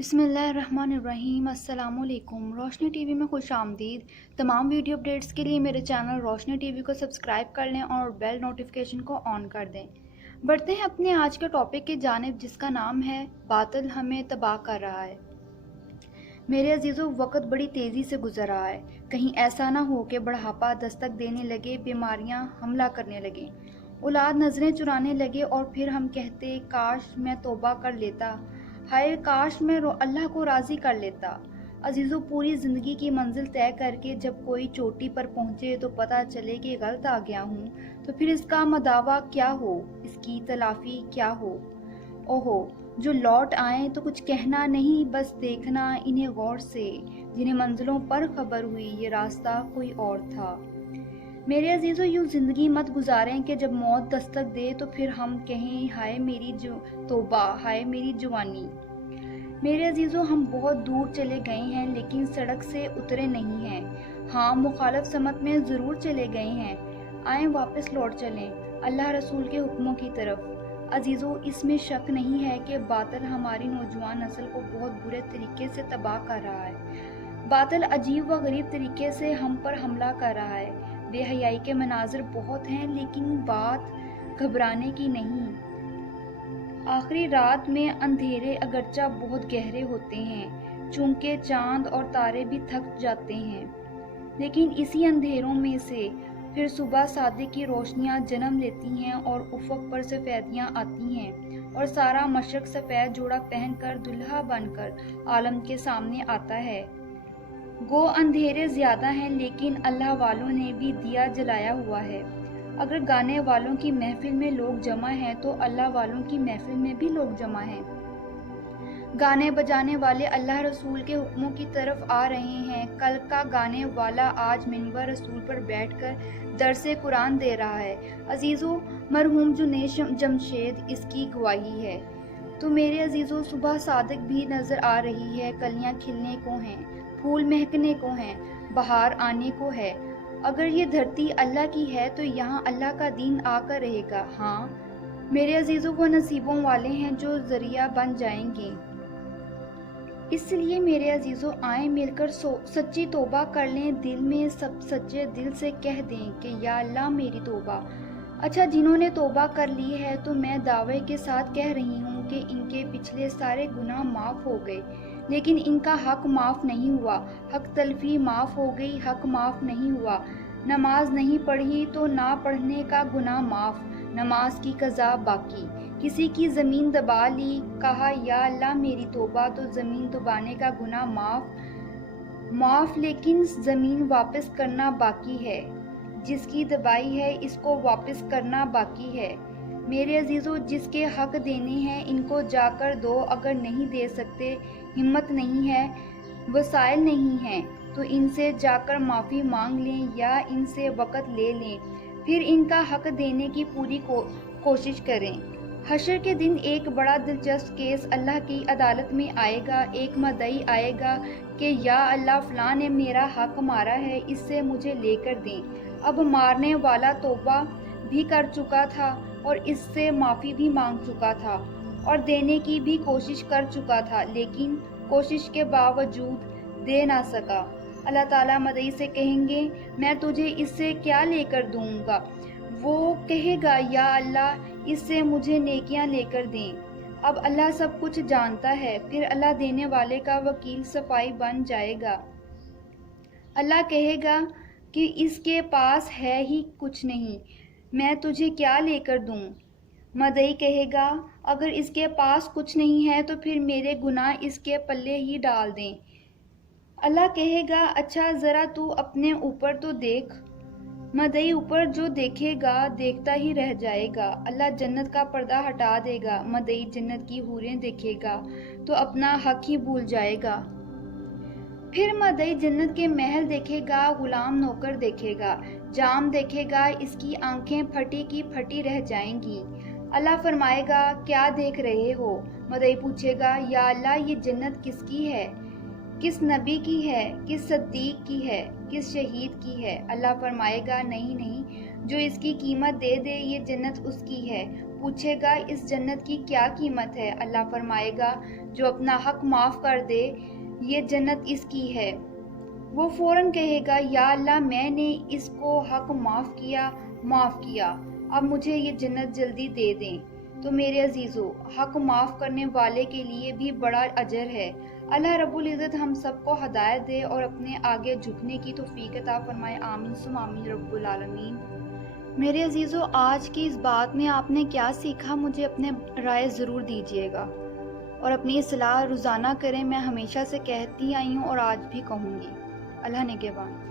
بسم اللہ الرحمن الرحیم۔ السلام علیکم۔ روشنی ٹی وی میں خوش آمدید۔ تمام ویڈیو اپڈیٹس کے لیے میرے چینل روشنی ٹی وی کو سبسکرائب کر لیں اور بیل نوٹیفیکیشن کو آن کر دیں۔ بڑھتے ہیں اپنے آج کے ٹاپک کی جانب، جس کا نام ہے باطل ہمیں تباہ کر رہا ہے۔ میرے عزیزو، وقت بڑی تیزی سے گزر رہا ہے۔ کہیں ایسا نہ ہو کہ بڑھاپا دستک دینے لگے، بیماریاں حملہ کرنے لگیں، اولاد نظریں چرانے لگے اور پھر ہم کہتے کاش میں توبہ کر لیتا، ہائے کاش میں اللہ کو راضی کر لیتا۔ عزیزو، پوری زندگی کی منزل طے کر کے جب کوئی چوٹی پر پہنچے تو پتہ چلے کہ غلط آ گیا ہوں، تو پھر اس کا مداوع کیا ہو، اس کی تلافی کیا ہو۔ اوہو، جو لوٹ آئیں تو کچھ کہنا نہیں، بس دیکھنا انہیں غور سے، جنہیں منزلوں پر خبر ہوئی یہ راستہ کوئی اور تھا۔ میرے عزیزو، یوں زندگی مت گزاریں کہ جب موت دستک دے تو پھر ہم کہیں ہائے میری توبہ، ہائے میری جوانی۔ میرے عزیزو، ہم بہت دور چلے گئے ہیں لیکن سڑک سے اترے نہیں ہیں۔ ہاں، مخالف سمت میں ضرور چلے گئے ہیں، آئیں واپس لوٹ چلیں اللہ رسول کے حکموں کی طرف۔ عزیزو، اس میں شک نہیں ہے کہ باطل ہماری نوجوان نسل کو بہت برے طریقے سے تباہ کر رہا ہے۔ باطل عجیب و غریب طریقے سے ہم پر حملہ کر رہا ہے۔ بے حیائی کے مناظر بہت ہیں لیکن بات گھبرانے کی نہیں۔ آخری رات میں اندھیرے اگرچہ بہت گہرے ہوتے ہیں، چونکہ چاند اور تارے بھی تھک جاتے ہیں، لیکن اسی اندھیروں میں سے پھر صبح صادق کی روشنیاں جنم لیتی ہیں اور افق پر سفیدیاں آتی ہیں اور سارا مشرق سفید جوڑا پہن کر دلہا بن کر عالم کے سامنے آتا ہے۔ گو اندھیرے زیادہ ہیں لیکن اللہ والوں نے بھی دیا جلایا ہوا ہے۔ اگر گانے والوں کی محفل میں لوگ جمع ہیں تو اللہ والوں کی محفل میں بھی لوگ جمع ہیں۔ گانے بجانے والے اللہ رسول کے حکموں کی طرف آ رہے ہیں۔ کل کا گانے والا آج منبر رسول پر بیٹھ کر درس قرآن دے رہا ہے۔ عزیزو، مرحوم جنید جمشید اس کی گواہی ہے۔ تو میرے عزیزو، صبح صادق بھی نظر آ رہی ہے، کلیاں کھلنے کو ہیں، پھول مہکنے کو ہیں، بہار آنے کو ہے۔ اگر یہ دھرتی اللہ کی ہے تو یہاں اللہ کا دین آ کر رہے گا۔ ہاں میرے عزیزو، وہ نصیبوں والے ہیں جو ذریعہ بن جائیں گے۔ اس لیے میرے عزیزو، آئیں مل کر سچی توبہ کر لیں، دل میں سب سچے دل سے کہہ دیں کہ یا اللہ میری توبہ۔ اچھا، جنہوں نے توبہ کر لی ہے تو میں دعوے کے ساتھ کہہ رہی ہوں کہ ان کے پچھلے سارے گناہ معاف ہو گئے، لیکن ان کا حق معاف نہیں ہوا۔ حق تلفی معاف ہو گئی، حق معاف نہیں ہوا۔ نماز نہیں پڑھی تو نہ پڑھنے کا گناہ معاف، نماز کی قضا باقی۔ کسی کی زمین دبا لی، کہا یا اللہ میری توبہ، تو زمین دبانے کا گناہ معاف، لیکن زمین واپس کرنا باقی ہے۔ جس کی دبائی ہے اس کو واپس کرنا باقی ہے۔ میرے عزیزو، جس کے حق دینے ہیں ان کو جا کر دو، اگر نہیں دے سکتے، ہمت نہیں ہے، وسائل نہیں ہیں، تو ان سے جا کر معافی مانگ لیں یا ان سے وقت لے لیں، پھر ان کا حق دینے کی پوری کوشش کریں۔ حشر کے دن ایک بڑا دلچسپ کیس اللہ کی عدالت میں آئے گا۔ ایک مدعی آئے گا کہ یا اللہ فلاں نے میرا حق مارا ہے، اس سے مجھے لے کر دیں۔ اب مارنے والا توبہ بھی کر چکا تھا اور اس سے معافی بھی مانگ چکا تھا اور دینے کی بھی کوشش کر چکا تھا، لیکن کوشش کے باوجود دے نہ سکا۔ اللہ تعالیٰ مدعی سے کہیں گے میں تجھے اس سے کیا لے کر دوں گا؟ وہ کہے گا یا اللہ اس سے مجھے نیکیاں لے کر دیں۔ اب اللہ سب کچھ جانتا ہے، پھر اللہ دینے والے کا وکیل صفائی بن جائے گا۔ اللہ کہے گا کہ اس کے پاس ہے ہی کچھ نہیں، میں تجھے کیا لے کر دوں؟ مدعی کہے گا اگر اس کے پاس کچھ نہیں ہے تو پھر میرے گناہ اس کے پلے ہی ڈال دیں۔ اللہ کہے گا اچھا ذرا تو اپنے اوپر تو دیکھ۔ مدعی اوپر جو دیکھے گا دیکھتا ہی رہ جائے گا۔ اللہ جنت کا پردہ ہٹا دے گا، مدعی جنت کی حوریں دیکھے گا تو اپنا حق ہی بھول جائے گا۔ پھر مدعی جنت کے محل دیکھے گا، غلام نوکر دیکھے گا، جام دیکھے گا، اس کی آنکھیں پھٹی کی پھٹی رہ جائیں گی۔ اللہ فرمائے گا کیا دیکھ رہے ہو؟ مدعی پوچھے گا یا اللہ یہ جنت کس کی ہے؟ کس نبی کی ہے؟ کس صدیق کی ہے؟ کس شہید کی ہے؟ اللہ فرمائے گا نہیں، جو اس کی قیمت دے دے یہ جنت اس کی ہے۔ پوچھے گا اس جنت کی کیا قیمت ہے؟ اللہ فرمائے گا جو اپنا حق معاف کر دے یہ جنت اس کی ہے۔ وہ فوراً کہے گا یا اللہ میں نے اس کو حق معاف کیا، اب مجھے یہ جنت جلدی دے دیں۔ تو میرے عزیزو، حق معاف کرنے والے کے لیے بھی بڑا اجر ہے۔ اللہ رب العزت ہم سب کو ہدایت دے اور اپنے آگے جھکنے کی توفیق عطا فرمائے، آمین ثم آمین رب العالمین۔ میرے عزیزو، آج کی اس بات میں آپ نے کیا سیکھا؟ مجھے اپنے رائے ضرور دیجیے گا اور اپنی اصلاح روزانہ کریں۔ میں ہمیشہ سے کہتی آئی ہوں اور آج بھی کہوں گی۔ اللہ نگہبان۔